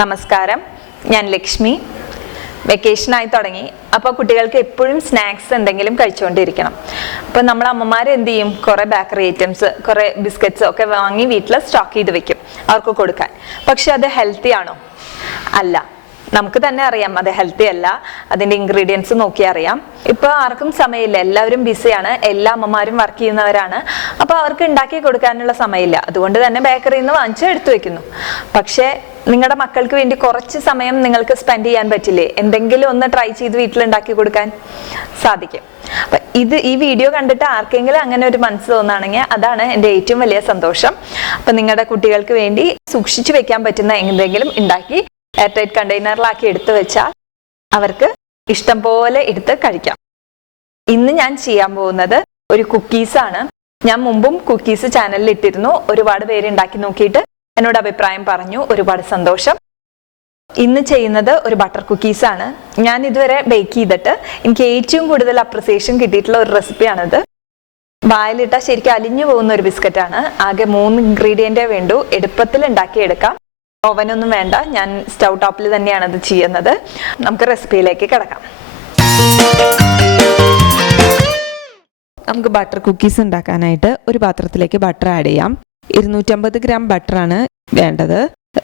നമസ്കാരം, ഞാൻ ലക്ഷ്മി. വെക്കേഷനായി തുടങ്ങി. അപ്പോൾ കുട്ടികൾക്ക് എപ്പോഴും സ്നാക്സ് എന്തെങ്കിലും കഴിച്ചുകൊണ്ടിരിക്കണം. അപ്പോൾ നമ്മൾ അമ്മമാർ എന്ത് ചെയ്യും, കുറേ ബേക്കറി ഐറ്റംസ്, കുറേ ബിസ്ക്കറ്റ്സ് ഒക്കെ വാങ്ങി വീട്ടിൽ സ്റ്റോക്ക് ചെയ്ത് വെക്കും അവർക്ക് കൊടുക്കാൻ. പക്ഷെ അത് ഹെൽത്തി ആണോ? അല്ല. നമുക്ക് തന്നെ അറിയാം അത് ഹെൽത്തി അല്ല. അതിൻ്റെ ഇൻഗ്രീഡിയൻസ് നോക്കി അറിയാം. ഇപ്പോൾ ആർക്കും സമയമില്ല, എല്ലാവരും ബിസിയാണ്, എല്ലാ അമ്മമാരും വർക്ക് ചെയ്യുന്നവരാണ്. അപ്പോൾ അവർക്ക് ഉണ്ടാക്കി കൊടുക്കാനുള്ള സമയമില്ല. അതുകൊണ്ട് തന്നെ ബേക്കറിയിൽ നിന്ന് വാങ്ങിച്ച് എടുത്തു വെക്കുന്നു. പക്ഷേ നിങ്ങളുടെ മക്കൾക്ക് വേണ്ടി കുറച്ച് സമയം നിങ്ങൾക്ക് സ്പെൻഡ് ചെയ്യാൻ പറ്റില്ലേ? എന്തെങ്കിലും ഒന്ന് ട്രൈ ചെയ്ത് വീട്ടിലുണ്ടാക്കി കൊടുക്കാൻ സാധിക്കും. അപ്പൊ ഈ വീഡിയോ കണ്ടിട്ട് ആർക്കെങ്കിലും അങ്ങനെ ഒരു മനസ്സ് തോന്നുകയാണെങ്കിൽ അതാണ് എൻ്റെ ഏറ്റവും വലിയ സന്തോഷം. അപ്പൊ നിങ്ങളുടെ കുട്ടികൾക്ക് വേണ്ടി സൂക്ഷിച്ചു വെക്കാൻ പറ്റുന്ന എന്തെങ്കിലും ഉണ്ടാക്കി എയർ ടൈറ്റ് കണ്ടെയ്നറിലാക്കി എടുത്തു വെച്ചാൽ അവർക്ക് ഇഷ്ടം പോലെ എടുത്ത് കഴിക്കാം. ഇന്ന് ഞാൻ ചെയ്യാൻ പോകുന്നത് ഒരു കുക്കീസാണ്. ഞാൻ മുമ്പും കുക്കീസ് ചാനലിൽ ഇട്ടിരുന്നു. ഒരുപാട് പേര് ഉണ്ടാക്കി നോക്കിയിട്ട് എന്നോട് അഭിപ്രായം പറഞ്ഞു. ഒരുപാട് സന്തോഷം. ഇന്ന് ചെയ്യുന്നത് ഒരു ബട്ടർ കുക്കീസാണ്. ഞാൻ ഇതുവരെ ബേക്ക് ചെയ്തിട്ട് എനിക്ക് ഏറ്റവും കൂടുതൽ അപ്രിസിയേഷൻ കിട്ടിയിട്ടുള്ള ഒരു റെസിപ്പിയാണിത്. വായിലിട്ടാൽ ശരിക്കും അലിഞ്ഞു പോകുന്ന ഒരു ബിസ്ക്കറ്റാണ്. ആകെ 3 ഇൻഗ്രീഡിയൻറ്റേ വേണ്ടൂ. എളുപ്പത്തിൽ ഉണ്ടാക്കിയെടുക്കാം. ഓവനൊന്നും വേണ്ട. ഞാൻ സ്റ്റൗ ടോപ്പിൽ തന്നെയാണ് ഇത് ചെയ്യുന്നത്. നമുക്ക് റെസിപ്പിയിലേക്ക് കിടക്കാം. നമുക്ക് ബട്ടർ കുക്കീസ് ഉണ്ടാക്കാനായിട്ട് ഒരു പാത്രത്തിലേക്ക് ബട്ടർ ആഡ് ചെയ്യാം. 250 ഗ്രാം ബട്ടറാണ് വേണ്ടത്.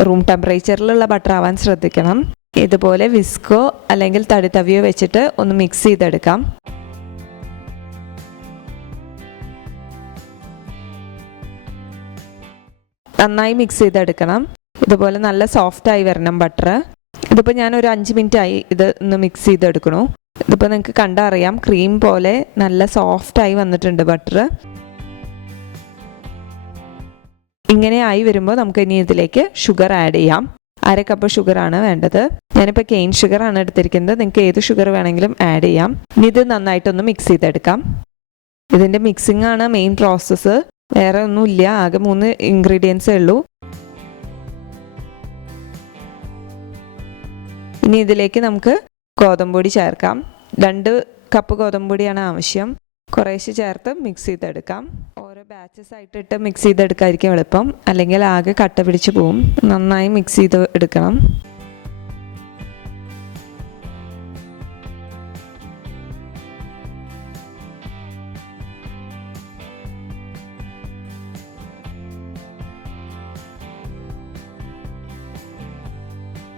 റൂം ടെമ്പറേച്ചറിലുള്ള ബട്ടർ ആവാൻ ശ്രദ്ധിക്കണം. ഇതുപോലെ വിസ്കോ അല്ലെങ്കിൽ തടിത്തവിയോ വെച്ചിട്ട് ഒന്ന് മിക്സ് ചെയ്തെടുക്കാം. നന്നായി മിക്സ് ചെയ്തെടുക്കണം. ഇതുപോലെ നല്ല സോഫ്റ്റ് ആയി വരണം ബട്ടർ. ഇതിപ്പോൾ ഞാൻ ഒരു 5 മിനിറ്റ് ആയി ഇത് ഒന്ന് മിക്സ് ചെയ്തെടുക്കണു. ഇതിപ്പോൾ നിങ്ങൾക്ക് കണ്ടറിയാം, ക്രീം പോലെ നല്ല സോഫ്റ്റ് ആയി വന്നിട്ടുണ്ട് ബട്ടർ. ഇങ്ങനെ ആയി വരുമ്പോൾ നമുക്ക് ഇനി ഇതിലേക്ക് ഷുഗർ ആഡ് ചെയ്യാം. 1/2 കപ്പ് ഷുഗറാണ് വേണ്ടത്. ഞാനിപ്പോൾ കെയിൻ ഷുഗറാണ് എടുത്തിരിക്കുന്നത്. നിങ്ങൾക്ക് ഏത് ഷുഗർ വേണമെങ്കിലും ആഡ് ചെയ്യാം. ഇനി ഇത് നന്നായിട്ടൊന്ന് മിക്സ് ചെയ്തെടുക്കാം. ഇതിൻ്റെ മിക്സിംഗ് ആണ് മെയിൻ പ്രോസസ്സ്. വേറെ ഒന്നുമില്ല. ആകെ 3 ഇൻഗ്രീഡിയൻസേ ഉള്ളൂ. ഇനി ഇതിലേക്ക് നമുക്ക് ഗോതമ്പൊടി ചേർക്കാം. 2 കപ്പ് ഗോതമ്പൊടിയാണ് ആവശ്യം. കുറേശ്ശെ ചേർത്ത് മിക്സ് ചെയ്തെടുക്കാം. ഓരോ ബാച്ചസ് ആയിട്ടിട്ട് മിക്സ് ചെയ്തെടുക്കാതിരിക്കും എളുപ്പം, അല്ലെങ്കിൽ ആകെ കട്ട പിടിച്ച് പോവും. നന്നായി മിക്സ് ചെയ്ത് എടുക്കണം.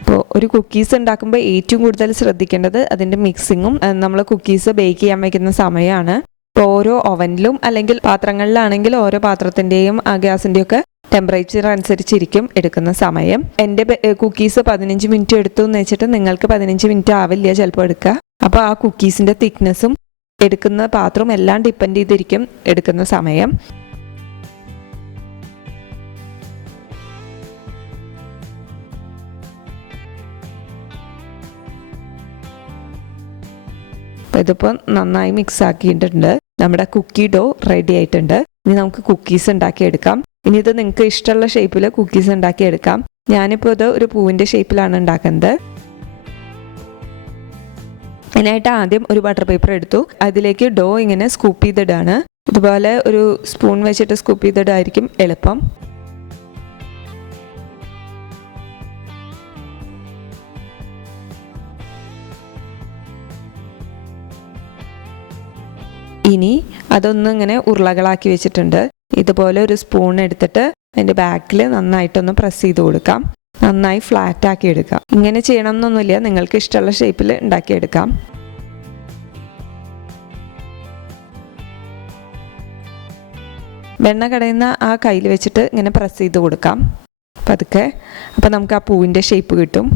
ഇപ്പോൾ ഒരു കുക്കീസ് ഉണ്ടാക്കുമ്പോൾ ഏറ്റവും കൂടുതൽ ശ്രദ്ധിക്കേണ്ടത് അതിൻ്റെ മിക്സിങ്ങും നമ്മൾ കുക്കീസ് ബേക്ക് ചെയ്യാൻ വയ്ക്കുന്ന സമയമാണ്. ഇപ്പോൾ ഓരോ ഓവനിലും അല്ലെങ്കിൽ പാത്രങ്ങളിലാണെങ്കിൽ ഓരോ പാത്രത്തിൻ്റെയും ഗ്യാസിൻ്റെയും ഒക്കെ ടെമ്പറേച്ചർ അനുസരിച്ചിരിക്കും എടുക്കുന്ന സമയം. എൻ്റെ കുക്കീസ് 15 മിനിറ്റ് എടുത്തു എന്ന് വെച്ചിട്ട് നിങ്ങൾക്ക് 15 മിനിറ്റ് ആവില്ല ചിലപ്പോൾ എടുക്കുക. അപ്പോൾ ആ കുക്കീസിൻ്റെ തിക്നെസ്സും എടുക്കുന്ന പാത്രവും എല്ലാം ഡിപ്പെൻഡ് ചെയ്തിരിക്കും എടുക്കുന്ന സമയം. ഇതിപ്പോൾ നന്നായി മിക്സ് ആക്കിയിട്ടുണ്ട്. നമ്മുടെ കുക്കി ഡോ റെഡി ആയിട്ടുണ്ട്. ഇനി നമുക്ക് കുക്കീസ് ഉണ്ടാക്കിയെടുക്കാം. ഇനി ഇത് നിങ്ങൾക്ക് ഇഷ്ടമുള്ള ഷേപ്പിൽ കുക്കീസ് ഉണ്ടാക്കിയെടുക്കാം. ഞാനിപ്പോൾ ഇത് ഒരു പൂവിൻ്റെ ഷേപ്പിലാണ് ഉണ്ടാക്കുന്നത്. അതിനായിട്ട് ആദ്യം ഒരു ബട്ടർ പേപ്പർ എടുത്തു. അതിലേക്ക് ഡോ ഇങ്ങനെ സ്കൂപ്പ് ചെയ്തിടാണ്. ഇതുപോലെ ഒരു സ്പൂൺ വെച്ചിട്ട് സ്കൂപ്പ് ചെയ്തിടായിരിക്കും എളുപ്പം. ഇനി അതൊന്നും ഇങ്ങനെ ഉരുളകളാക്കി വെച്ചിട്ടുണ്ട്. ഇതുപോലെ ഒരു സ്പൂൺ എടുത്തിട്ട് അതിൻ്റെ ബാക്കിൽ നന്നായിട്ടൊന്ന് പ്രസ് ചെയ്ത് കൊടുക്കാം. നന്നായി ഫ്ലാറ്റ് ആക്കി എടുക്കാം. ഇങ്ങനെ ചെയ്യണം എന്നൊന്നുമില്ല, നിങ്ങൾക്ക് ഇഷ്ടമുള്ള ഷേപ്പിൽ ഉണ്ടാക്കിയെടുക്കാം. വെണ്ണ കടയുന്ന ആ കയ്യിൽ വെച്ചിട്ട് ഇങ്ങനെ പ്രസ് ചെയ്ത് കൊടുക്കാം പതുക്കെ. അപ്പം നമുക്ക് ആ പൂവിൻ്റെ ഷേപ്പ് കിട്ടും.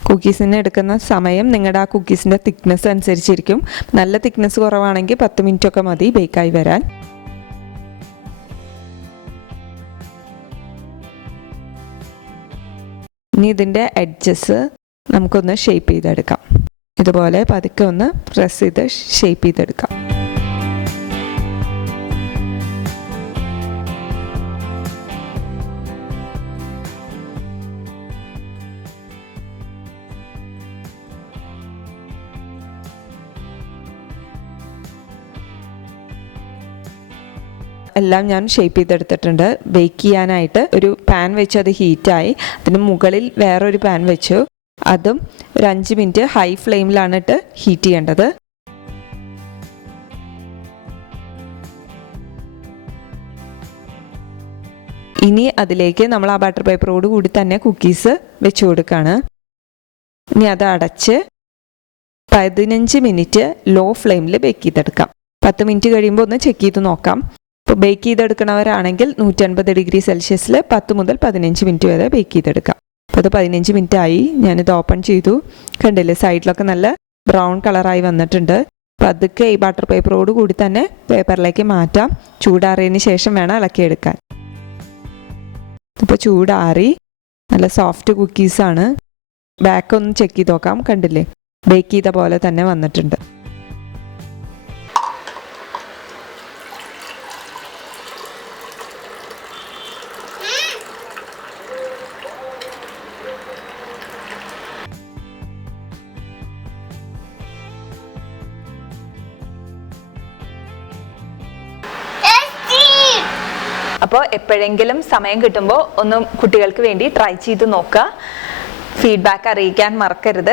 കുക്കീസിന് എടുക്കുന്ന സമയം നിങ്ങളുടെ ആ കുക്കീസിൻ്റെ തിക്നെസ് അനുസരിച്ചിരിക്കും. നല്ല തിക്നെസ് കുറവാണെങ്കിൽ 10 മിനിറ്റൊക്കെ മതി ബേക്കായി വരാൻ. ഇനി ഇതിൻ്റെ എഡ്ജസ് നമുക്കൊന്ന് ഷേപ്പ് ചെയ്തെടുക്കാം. ഇതുപോലെ പതുക്കെ ഒന്ന് പ്രസ് ചെയ്ത് ഷേപ്പ് ചെയ്തെടുക്കാം. എല്ലാം ഞാൻ ഷേപ്പ് ചെയ്തെടുത്തിട്ടുണ്ട്. ബേക്ക് ചെയ്യാനായിട്ട് ഒരു പാൻ വെച്ച് അത് ഹീറ്റായി, അതിന് മുകളിൽ വേറൊരു പാൻ വെച്ചു. അതും ഒരു 5 മിനിറ്റ് ഹൈ ഫ്ലെയിമിലാണ് ഇട്ട് ഹീറ്റ് ചെയ്യേണ്ടത്. ഇനി അതിലേക്ക് നമ്മൾ ആ ബട്ടർ പേപ്പറോട് കൂടി തന്നെ കുക്കീസ് വെച്ച് കൊടുക്കുകയാണ്. ഇനി അത് അടച്ച് 15 മിനിറ്റ് ലോ ഫ്ലെയിമിൽ ബേക്ക് ചെയ്തെടുക്കാം. 10 മിനിറ്റ് കഴിയുമ്പോൾ ഒന്ന് ചെക്ക് ചെയ്ത് നോക്കാം. ഇപ്പോൾ ബേക്ക് ചെയ്തെടുക്കണവരാണെങ്കിൽ 150°C 10 മുതൽ 15 മിനിറ്റ് വരെ ബേക്ക് ചെയ്തെടുക്കാം. അപ്പോൾ അത് 15 മിനിറ്റ് ആയി. ഞാനിത് ഓപ്പൺ ചെയ്തു. കണ്ടില്ലേ, സൈഡിലൊക്കെ നല്ല ബ്രൗൺ കളറായി വന്നിട്ടുണ്ട്. അപ്പോൾ അതൊക്കെ ഈ ബട്ടർ പേപ്പറോട് കൂടി തന്നെ പേപ്പറിലേക്ക് മാറ്റാം. ചൂടാറിയതിന് ശേഷം വേണം ഇളക്കിയെടുക്കാൻ. ഇപ്പോൾ ചൂടാറി, നല്ല സോഫ്റ്റ് കുക്കീസാണ്. ബാക്ക് ഒന്ന് ചെക്ക് ചെയ്ത് നോക്കാം. കണ്ടില്ലേ, ബേക്ക് ചെയ്ത പോലെ തന്നെ വന്നിട്ടുണ്ട്. അപ്പോൾ എപ്പോഴെങ്കിലും സമയം കിട്ടുമ്പോൾ ഒന്ന് കുട്ടികൾക്ക് വേണ്ടി ട്രൈ ചെയ്ത് നോക്കുക. ഫീഡ്ബാക്ക് അറിയിക്കാൻ മറക്കരുത്.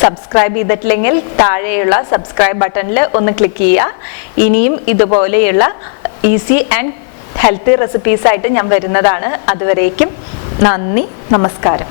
സബ്സ്ക്രൈബ് ചെയ്തിട്ടില്ലെങ്കിൽ താഴെയുള്ള സബ്സ്ക്രൈബ് ബട്ടണിൽ ഒന്ന് ക്ലിക്ക് ചെയ്യുക. ഇനിയും ഇതുപോലെയുള്ള ഈസി ആൻഡ് ഹെൽത്തി റെസിപ്പീസായിട്ട് ഞാൻ വരുന്നതാണ്. അതുവരേക്കും നന്ദി, നമസ്കാരം.